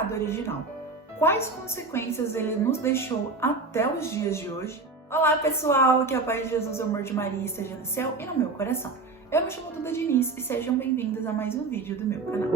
pecado original? Quais consequências ele nos deixou até os dias de hoje? Olá pessoal, que a paz de Jesus, o amor de Maria esteja no céu e no meu coração. Eu me chamo Duda Diniz e sejam bem-vindos a mais um vídeo do meu canal.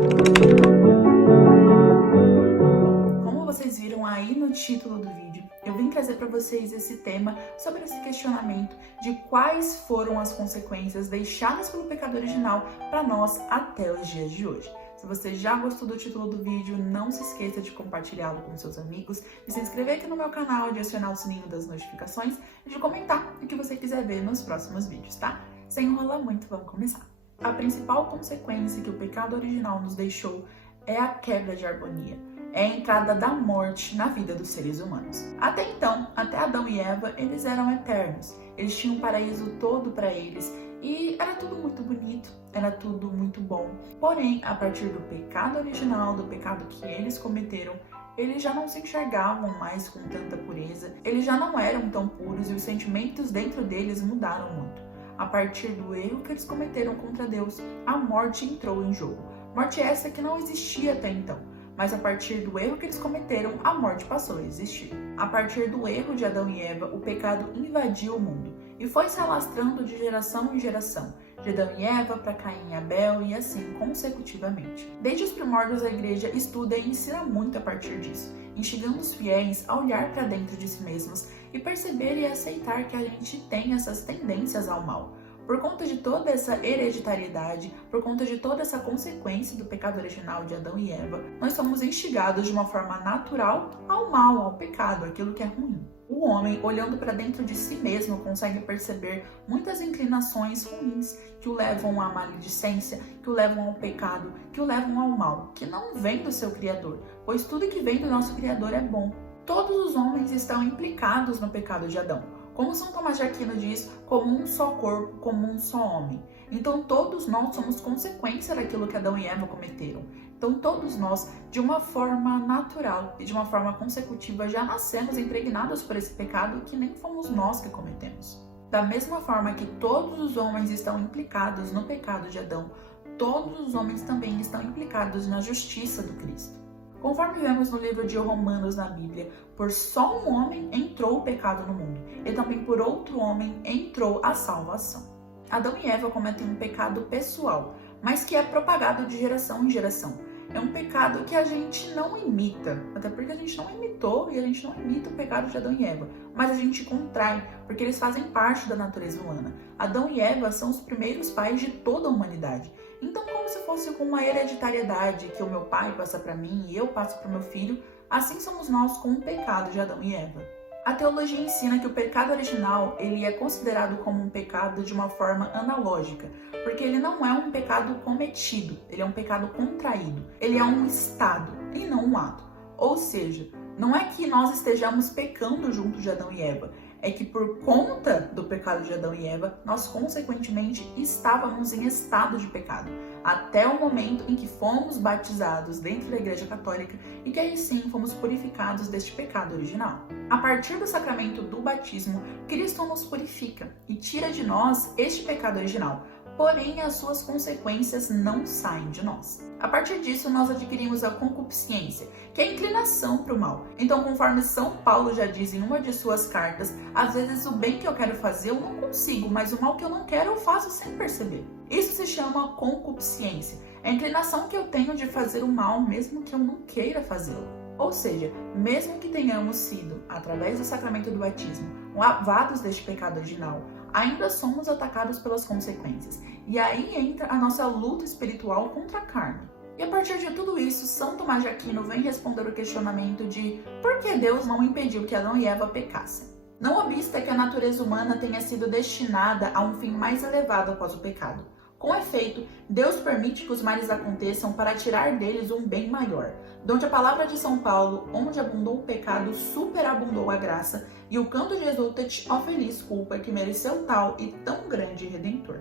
Como vocês viram aí no título do vídeo, eu vim trazer para vocês esse tema sobre esse questionamento de quais foram as consequências deixadas pelo pecado original para nós até os dias de hoje. Se você já gostou do título do vídeo, não se esqueça de compartilhá-lo com seus amigos, de se inscrever aqui no meu canal, de acionar o sininho das notificações e de comentar o que você quiser ver nos próximos vídeos, tá? Sem enrolar muito, vamos começar. A principal consequência que o pecado original nos deixou é a quebra de harmonia. É a entrada da morte na vida dos seres humanos. Até então, até Adão e Eva, eles eram eternos. Eles tinham o paraíso todo para eles e era tudo muito bonito, era tudo muito bom. Porém, a partir do pecado original, do pecado que eles cometeram, eles já não se enxergavam mais com tanta pureza, eles já não eram tão puros e os sentimentos dentro deles mudaram muito. A partir do erro que eles cometeram contra Deus, a morte entrou em jogo. Morte essa que não existia até então. Mas a partir do erro que eles cometeram, a morte passou a existir. A partir do erro de Adão e Eva, o pecado invadiu o mundo e foi se alastrando de geração em geração, de Adão e Eva para Caim e Abel e assim consecutivamente. Desde os primórdios, a igreja estuda e ensina muito a partir disso, instigando os fiéis a olhar para dentro de si mesmos e perceber e aceitar que a gente tem essas tendências ao mal. Por conta de toda essa hereditariedade, por conta de toda essa consequência do pecado original de Adão e Eva, nós somos instigados de uma forma natural ao mal, ao pecado, aquilo que é ruim. O homem, olhando para dentro de si mesmo, consegue perceber muitas inclinações ruins que o levam à maledicência, que o levam ao pecado, que o levam ao mal, que não vem do seu Criador, pois tudo que vem do nosso Criador é bom. Todos os homens estão implicados no pecado de Adão. Como São Tomás de Aquino diz, como um só corpo, como um só homem. Então todos nós somos consequência daquilo que Adão e Eva cometeram. Então todos nós, de uma forma natural e de uma forma consecutiva, já nascemos impregnados por esse pecado que nem fomos nós que cometemos. Da mesma forma que todos os homens estão implicados no pecado de Adão, todos os homens também estão implicados na justiça do Cristo. Conforme vemos no livro de Romanos na Bíblia, por só um homem entrou o pecado no mundo, e também por outro homem entrou a salvação. Adão e Eva cometem um pecado pessoal, mas que é propagado de geração em geração. É um pecado que a gente não imita, até porque a gente não imitou e a gente não imita o pecado de Adão e Eva, mas a gente contrai, porque eles fazem parte da natureza humana. Adão e Eva são os primeiros pais de toda a humanidade. Então, como se fosse com uma hereditariedade que o meu pai passa para mim e eu passo para o meu filho, assim somos nós com o pecado de Adão e Eva. A teologia ensina que o pecado original ele é considerado como um pecado de uma forma analógica, porque ele não é um pecado cometido, ele é um pecado contraído, ele é um estado e não um ato. Ou seja, não é que nós estejamos pecando junto de Adão e Eva, é que por conta do pecado de Adão e Eva, nós consequentemente estávamos em estado de pecado, até o momento em que fomos batizados dentro da Igreja Católica e que aí sim fomos purificados deste pecado original. A partir do sacramento do batismo, Cristo nos purifica e tira de nós este pecado original, porém as suas consequências não saem de nós. A partir disso, nós adquirimos a concupiscência, que é a inclinação para o mal. Então, conforme São Paulo já diz em uma de suas cartas, às vezes o bem que eu quero fazer eu não consigo, mas o mal que eu não quero eu faço sem perceber. Isso se chama concupiscência, é a inclinação que eu tenho de fazer o mal mesmo que eu não queira fazê-lo. Ou seja, mesmo que tenhamos sido, através do sacramento do batismo, lavados deste pecado original, ainda somos atacados pelas consequências. E aí entra a nossa luta espiritual contra a carne. E a partir de tudo isso, São Tomás de Aquino vem responder o questionamento de por que Deus não impediu que Adão e Eva pecassem. Não obsta que a natureza humana tenha sido destinada a um fim mais elevado após o pecado. Com efeito, Deus permite que os males aconteçam para tirar deles um bem maior, donde a palavra de São Paulo, onde abundou o pecado, superabundou a graça, e o canto de exultet, ó feliz culpa, que mereceu tal e tão grande Redentor.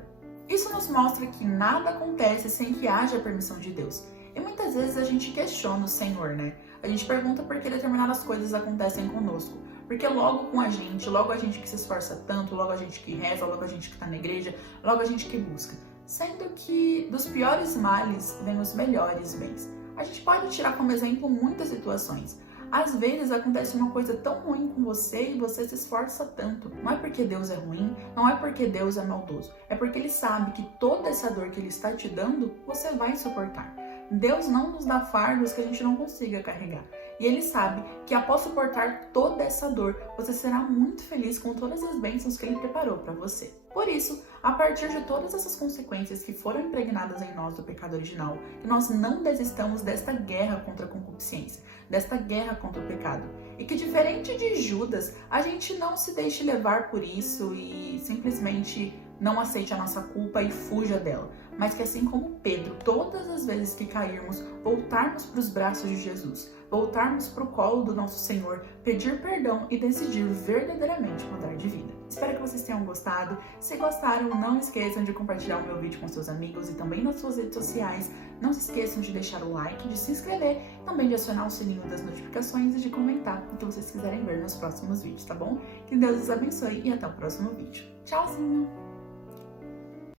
Isso nos mostra que nada acontece sem que haja a permissão de Deus. E muitas vezes a gente questiona o Senhor, né? A gente pergunta por que determinadas coisas acontecem conosco. Porque logo com a gente, logo a gente que se esforça tanto, logo a gente que reza, logo a gente que está na igreja, logo a gente que busca. Sendo que dos piores males vem os melhores bens. A gente pode tirar como exemplo muitas situações. Às vezes acontece uma coisa tão ruim com você e você se esforça tanto. Não é porque Deus é ruim, não é porque Deus é maldoso. É porque Ele sabe que toda essa dor que Ele está te dando, você vai suportar. Deus não nos dá fardos que a gente não consiga carregar. E Ele sabe que após suportar toda essa dor, você será muito feliz com todas as bênçãos que Ele preparou para você. Por isso, a partir de todas essas consequências que foram impregnadas em nós do pecado original, que nós não desistamos desta guerra contra a concupiscência, desta guerra contra o pecado. E que, diferente de Judas, a gente não se deixe levar por isso e simplesmente não aceite a nossa culpa e fuja dela. Mas que, assim como Pedro, todas as vezes que cairmos, voltarmos para os braços de Jesus, voltarmos para o colo do nosso Senhor, pedir perdão e decidir verdadeiramente mudar de vida. Espero que vocês tenham gostado. Se gostaram, não esqueçam de compartilhar o meu vídeo com seus amigos e também nas suas redes sociais. Não se esqueçam de deixar o like, de se inscrever, também de acionar o sininho das notificações e de comentar o que vocês quiserem ver nos próximos vídeos, tá bom? Que Deus os abençoe e até o próximo vídeo. Tchauzinho!